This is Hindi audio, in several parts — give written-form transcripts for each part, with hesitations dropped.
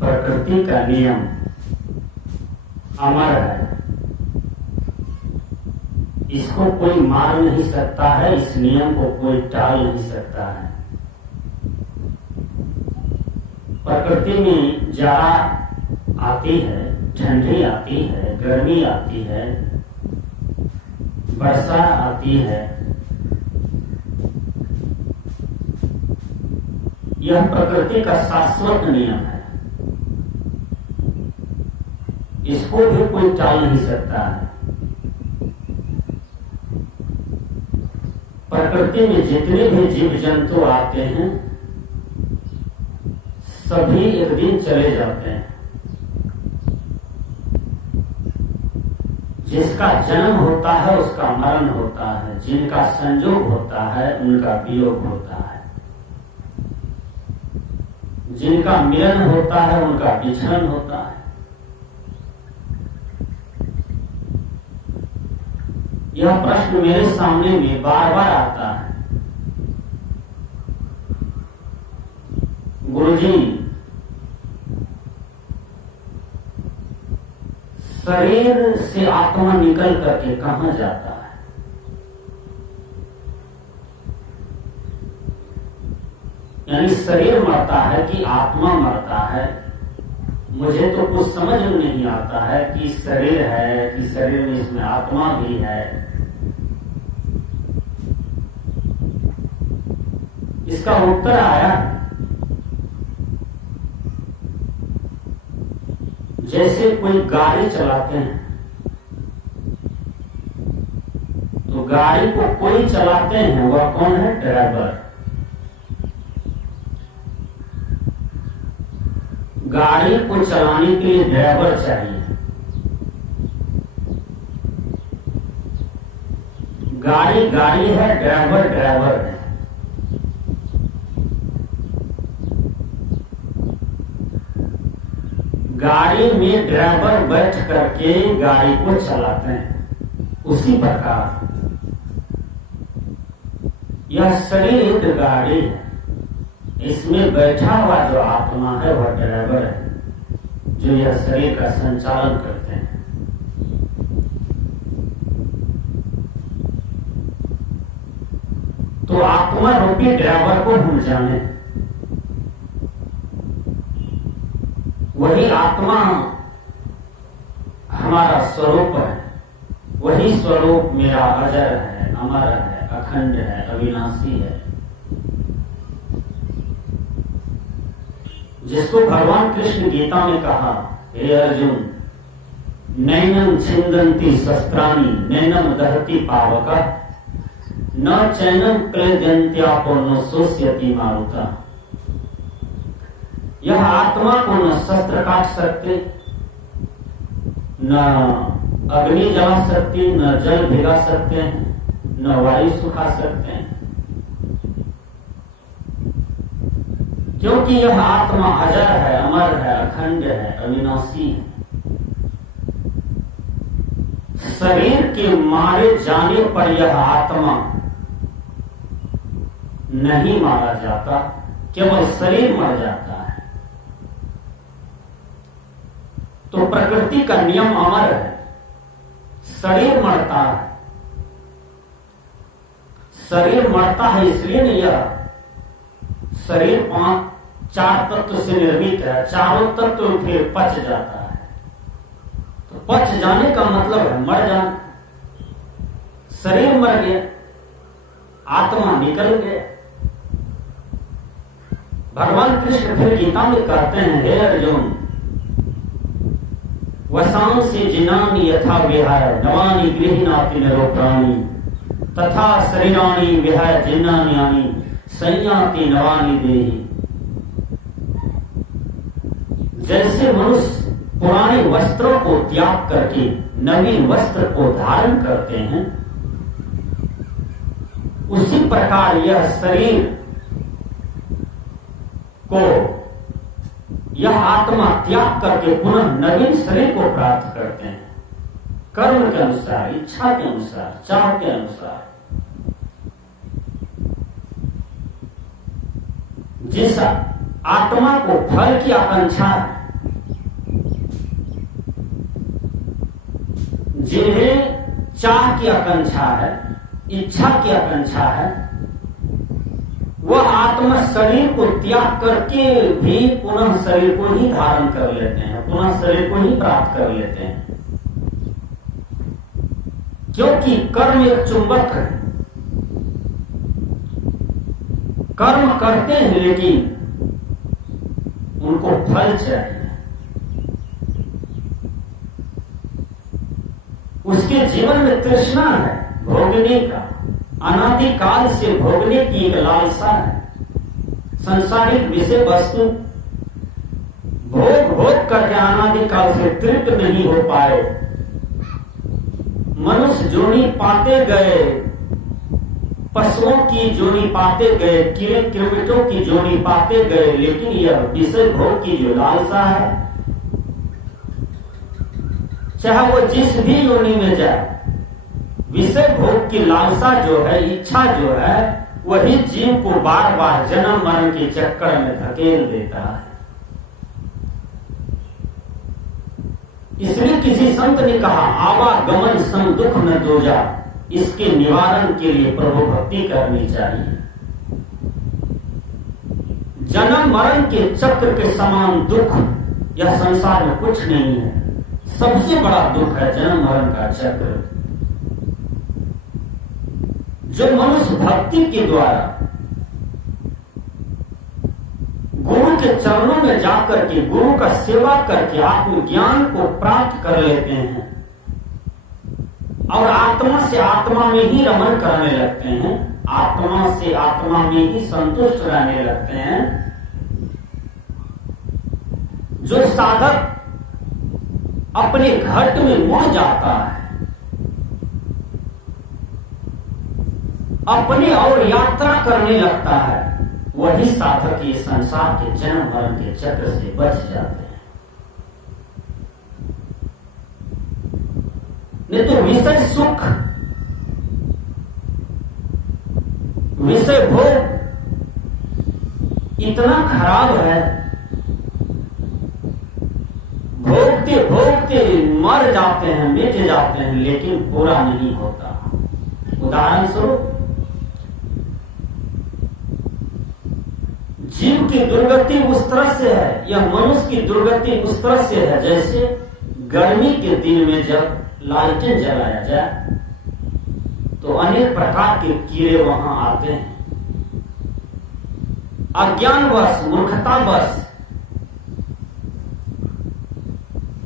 प्रकृति का नियम अमर है, इसको कोई मार नहीं सकता है, इस नियम को कोई टाल नहीं सकता है। प्रकृति में जाड़ा आती है, ठंडी आती है, गर्मी आती है, वर्षा आती है। यह प्रकृति का शाश्वत नियम है, इसको भी कोई टाल नहीं सकता है। प्रकृति में जितने भी जीव जंतु आते हैं सभी एक दिन चले जाते हैं। जिसका जन्म होता है उसका मरण होता है, जिनका संयोग होता है उनका वियोग होता है, जिनका मिलन होता है उनका विछड़न होता है। यह प्रश्न मेरे सामने में बार बार आता है, गुरुजी शरीर से आत्मा निकल करके कहां जाता है? यानी शरीर मरता है कि आत्मा मरता है? मुझे तो कुछ समझ में नहीं आता है कि शरीर है कि शरीर में इसमें आत्मा भी है। इसका उत्तर आया जैसे कोई गाड़ी चलाते हैं तो गाड़ी को कोई चलाते हैं, वह कौन है? ड्राइवर। गाड़ी को चलाने के लिए ड्राइवर चाहिए। गाड़ी गाड़ी है, ड्राइवर ड्राइवर है। गाड़ी में ड्राइवर बैठ करके गाड़ी को चलाते हैं। उसी प्रकार यह शरीर एक गाड़ी है, इसमें बैठा हुआ जो आत्मा है वह ड्राइवर है, जो यह शरीर का संचालन करते हैं। तो आत्मा रूपी ड्राइवर को भूल जाने, वही आत्मा हमारा स्वरूप है, वही स्वरूप मेरा अजर है, अमर है, अखंड है, अविनाशी है। जिसको भगवान कृष्ण गीता में कहा, हे अर्जुन, नैनम छिंदन्ति शस्त्राणि नैनम दहति पावका न चैनम क्लेदन्त्यापो न शोष्यति मारुता। यह आत्मा को न शस्त्र काट सकते, न अग्नि जला सकती, न जल भिगा सकते हैं, न वायु सुखा सकते हैं, क्योंकि यह आत्मा अजर है, अमर है, अखंड है, अविनाशी है। शरीर के मारे जाने पर यह आत्मा नहीं मारा जाता, केवल शरीर मर जाता है। तो प्रकृति का नियम अमर है, शरीर मरता है। शरीर मरता है इसलिए नहीं, यह शरीर 4 तत्व से निर्मित है, चारों तत्व फिर पच जाता है। तो पच जाने का मतलब है मर जाना। शरीर मर गया, आत्मा निकल गया। भगवान कृष्ण फिर गीता में कहते हैं, हे अर्जुन, वसांसि जिनानि यथा विहाय नवानि गृह्णाति नरो प्राणी तथा शरीराणि विहाय जिन्नानि संयाति नवानि देहि। जैसे मनुष्य पुराने वस्त्रों को त्याग करके नवीन वस्त्र को धारण करते हैं, उसी प्रकार यह शरीर को यह आत्मा त्याग करके पुनः नवीन शरीर को प्राप्त करते हैं, कर्म के अनुसार, इच्छा के अनुसार, चाह के अनुसार। जिस आत्मा को फल की आकांक्षा है जिन्हें चाह की आकांक्षा है, इच्छा की आकांक्षा है, वह आत्मा शरीर को त्याग करके भी पुनः शरीर को ही धारण कर लेते हैं, पुनः शरीर को ही प्राप्त कर लेते हैं। क्योंकि कर्म एक चुंबक है। कर्म करते हैं लेकिन उनको फल चाहिए। उसके जीवन में तृष्णा है भोगने का, अनादिकाल से भोगने की एक लालसा है। संसारिक विषय वस्तु भोग भोग करके अनादिकाल से तृप्त नहीं हो पाए। मनुष्य जोनी पाते गए, पशुओं की जोनी पाते गए, कीड़े कीड़ों की जोनी पाते गए, लेकिन यह विषय भोग की जो लालसा है, चाहे वो जिस भी योनि में जाए, विषय भोग की लालसा जो है, इच्छा जो है, वही जीव को बार बार जन्म मरण के चक्कर में धकेल देता है। इसलिए किसी संत ने कहा, आवागमन सम दुख न दोजा, इसके निवारण के लिए प्रभु भक्ति करनी चाहिए। जन्म मरण के चक्र के समान दुख यह संसार में कुछ नहीं है। सबसे बड़ा दुख है जन्म मरण का चक्र, जो मनुष्य भक्ति के द्वारा गुरु के चरणों में जाकर के, गुरु का सेवा करके आत्मज्ञान को प्राप्त कर लेते हैं और आत्मा से आत्मा में ही रमण करने लगते हैं, आत्मा से आत्मा में ही संतुष्ट रहने लगते हैं। जो साधक अपने घट में मुड़ जाता है, अपने और यात्रा करने लगता है, वही साधक ये संसार के जन्म मरण के चक्र से बच जाते हैं। नहीं तो विषय सुख, विषय भोग इतना खराब है, भोगते भोगते मर जाते हैं, मिट जाते हैं, लेकिन पूरा नहीं होता। उदाहरण स्वरूप जीव की दुर्गति उस तरह से है, यह मनुष्य की दुर्गति उस तरह से है, जैसे गर्मी के दिन में जब लालटेन जलाया जाए तो अनेक प्रकार के कीड़े वहां आते हैं। अज्ञानवश, मूर्खतावश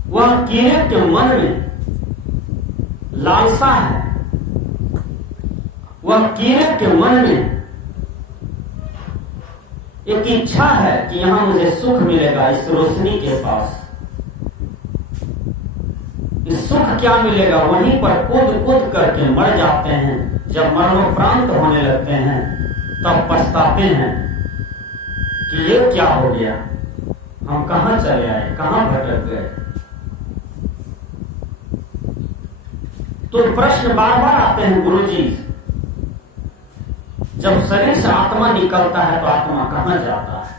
वह कीड़े के मन में लालसा है, वह कीड़े के मन में एक इच्छा है कि यहां मुझे सुख मिलेगा इस रोशनी के पास। इस सुख क्या मिलेगा, वहीं पर कूद कूद करके मर जाते हैं। जब मरणोपरांत होने लगते हैं तब पछताते हैं कि ये क्या हो गया, हम कहां चले आए, कहां भटक गए। तो प्रश्न बार बार आते हैं, गुरुजी जब शरीर से आत्मा निकलता है तो आत्मा कहां जाता है।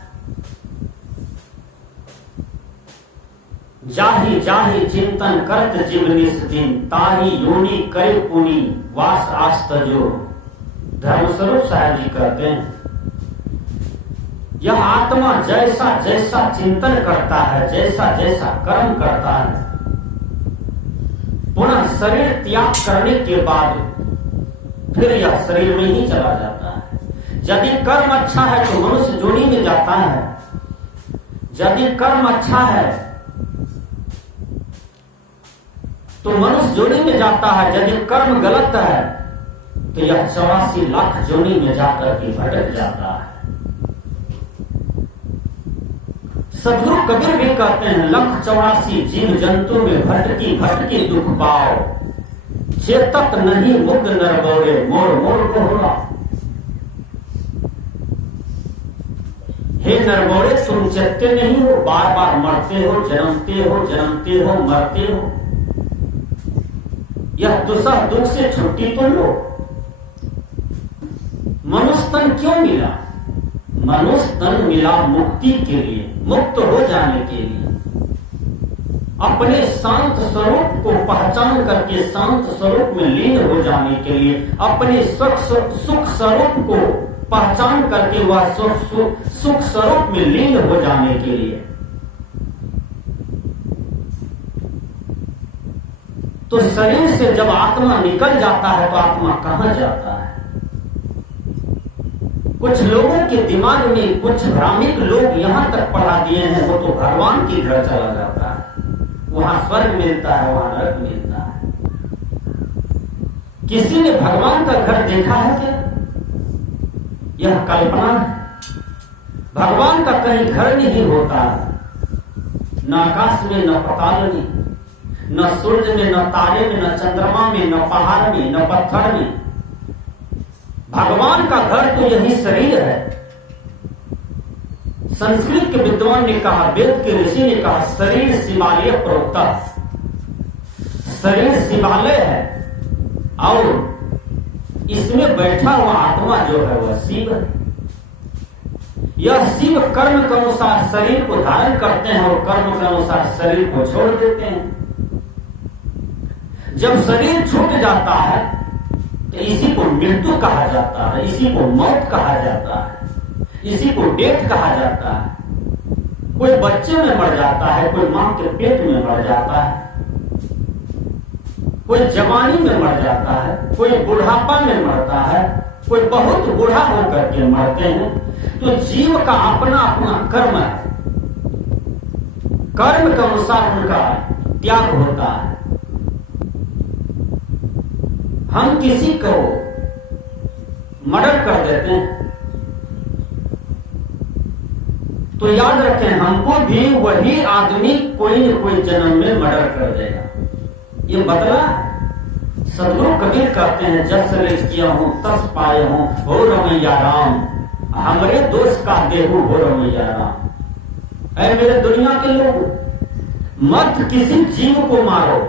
जाहि जाहि चिंतन करत जीव निस दिन, ताहि योनि करे पुनि वास आस्तजो। धर्मस्वरूप साहब जी कहते हैं, यह आत्मा जैसा जैसा चिंतन करता है, जैसा जैसा कर्म करता है, पुनः शरीर त्याग करने के बाद फिर यह शरीर में ही चला जाता है। यदि कर्म अच्छा है तो मनुष्य जोनी में जाता है, यदि कर्म अच्छा है तो मनुष्य जोनी में जाता है, यदि कर्म गलत है तो यह 84 लाख जोनी में जाकर के भटक जाता है। सदगुरु कबीर भी कहते हैं, 184 जीव जंतु में भटकी भटकी दुख पाओ, चेतक नहीं मुक्त नरबौरे मोर मोर को होला। हे नरबौरे, तुम चेतते नहीं हो, बार बार मरते हो, जन्मते हो, जन्मते हो, मरते हो। यह दुसह दुख से छुट्टी तो लो। मनुष्य तन क्यों मिला? मनुष्य तन मिला मुक्ति के लिए, मुक्त हो जाने के लिए। अपने शांत स्वरूप को पहचान करके शांत स्वरूप में लीन हो जाने के लिए, अपने सुख स्वरूप को पहचान करके वह सुख स्वरूप में लीन हो जाने के लिए। तो शरीर से जब आत्मा निकल जाता है तो आत्मा कहां जाता है? कुछ लोगों के दिमाग में कुछ भ्रामिक लोग यहां तक पढ़ा दिए हैं, वो तो भगवान के घर चला जाता है, वहां स्वर्ग मिलता है, वहां नरक मिलता है। किसी ने भगवान का घर देखा है क्या? यह कल्पना है। भगवान का कहीं घर नहीं होता है, न आकाश में, न पाताल में, न सूर्य में, न तारे में, न चंद्रमा में, न पहाड़ में, न पत्थर में। भगवान का घर तो यही शरीर है। संस्कृत के विद्वान ने कहा, वेद के ऋषि ने कहा, शरीर शिवालय प्रोक्ता। शरीर शिवालय है और इसमें बैठा हुआ आत्मा जो है वह शिव है। यह शिव कर्म के अनुसार शरीर को धारण करते हैं और कर्म के अनुसार शरीर को छोड़ देते हैं। जब शरीर छूट जाता है तो इसी को मृत्यु कहा जाता है, इसी को मौत कहा जाता है, इसी को डेथ कहा जाता है। कोई बच्चे में मर जाता है, कोई मां के पेट में मर जाता है, कोई जवानी में मर जाता है, कोई बुढ़ापा में मरता है, कोई बहुत बूढ़ा होकर के मरते हैं। तो जीव का अपना अपना कर्म है, कर्म के अनुसार उनका त्याग होता है। हम किसी को मर्डर कर देते हैं तो याद रखें, हमको भी वही आदमी कोई न कोई जन्म में मर्डर कर देगा। ये बदला है। सदगुरु कबीर कहते हैं, जस रेच किया हूं तस पाए हूं, हो रमैया राम, हमरे दोष का देहु हो रमैया राम। ऐ मेरे दुनिया के लोग, मत किसी जीव को मारो।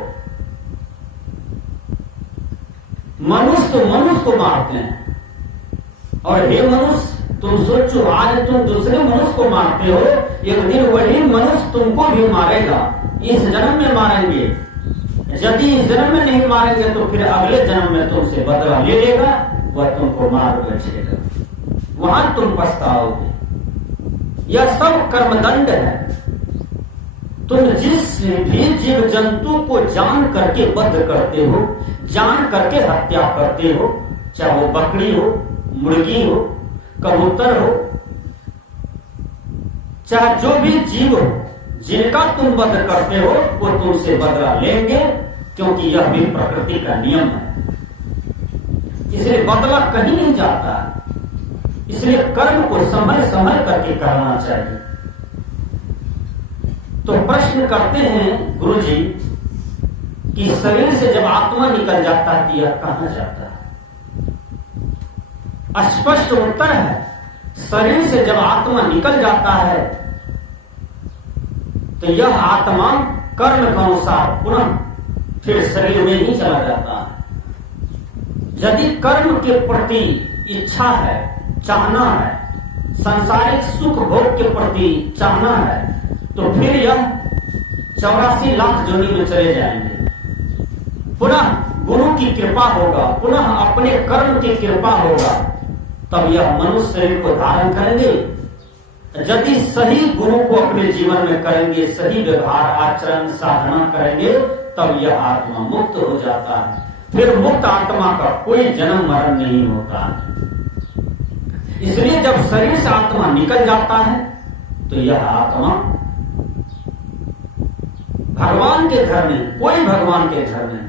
मनुष्य तो मनुष्य को मारते हैं, और हे मनुष्य तुम सोचो, आज तुम दूसरे मनुष्य को मारते हो, एक दिन वही मनुष्य तुमको भी मारेगा। इस जन्म में मारेंगे, यदि इस जन्म में नहीं मारेंगे तो फिर अगले जन्म में तुमसे बदला ले लेगा, वह तुमको मार बैठेगा, वहां तुम पछताओगे। यह सब कर्मदंड है। तुम जिस भी जीव जंतु को जान करके वध करते हो, जान करके हत्या करते हो, चाहे वो बकरी हो, मुर्गी हो, कबूतर हो, चाहे जो भी जीव हो, जिनका तुम वध करते हो वो तुमसे बदला लेंगे, क्योंकि यह भी प्रकृति का नियम है। इसलिए बदला कहीं नहीं जाता। इसलिए कर्म को संभल संभल करके करना चाहिए। तो प्रश्न करते हैं गुरु जी कि शरीर से जब आत्मा निकल जाता है तो यह कहां जाता है? स्पष्ट उत्तर है, शरीर से जब आत्मा निकल जाता है तो यह आत्मा कर्म के अनुसार पुनः फिर शरीर में ही चला जाता है। यदि कर्म के प्रति इच्छा है, चाहना है, सांसारिक सुख भोग के प्रति चाहना है, तो फिर यह 84 लाख योनि में चले जाएंगे। पुनः गुरु की कृपा होगा, पुनः अपने कर्म की कृपा होगा, तब यह मनुष्य शरीर को धारण करेंगे। यदि सही गुरु को अपने जीवन में करेंगे, सही व्यवहार आचरण साधना करेंगे, तब यह आत्मा मुक्त हो जाता है। फिर मुक्त आत्मा का कोई जन्म मरण नहीं होता। इसलिए जब शरीर से आत्मा निकल जाता है तो यह आत्मा भगवान के घर में, कोई भगवान के घर में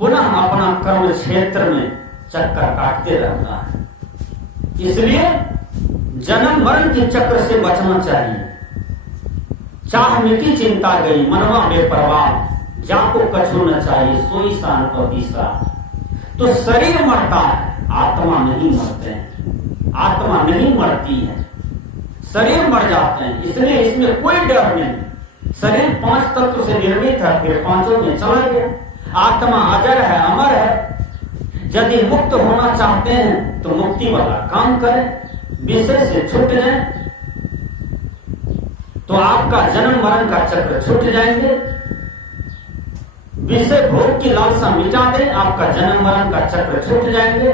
पुनः अपना कर्म क्षेत्र में चक्कर काटते रहता है। इसलिए जन्म मरण के चक्र से बचना चाहिए। चाह मिटी चिंता गई, मनवा बेपरवाह, जाको कछु न चाहिए, सोई सान पतीसा। तो शरीर मरता है, आत्मा नहीं मरते हैं, आत्मा नहीं मरती है, शरीर मर जाते हैं। इसलिए इसमें कोई डर नहीं। शरीर 5 तत्व से निर्मित है, फिर पांचों में चला गया। आत्मा अजर है, अमर है। यदि मुक्त होना चाहते हैं तो मुक्ति वाला काम करें, विषय से छूट जाए तो आपका जन्म मरण का चक्र छूट जाएंगे। विषय भोग की लालसा मिटा दे, आपका जन्म मरण का चक्र छूट जाएंगे,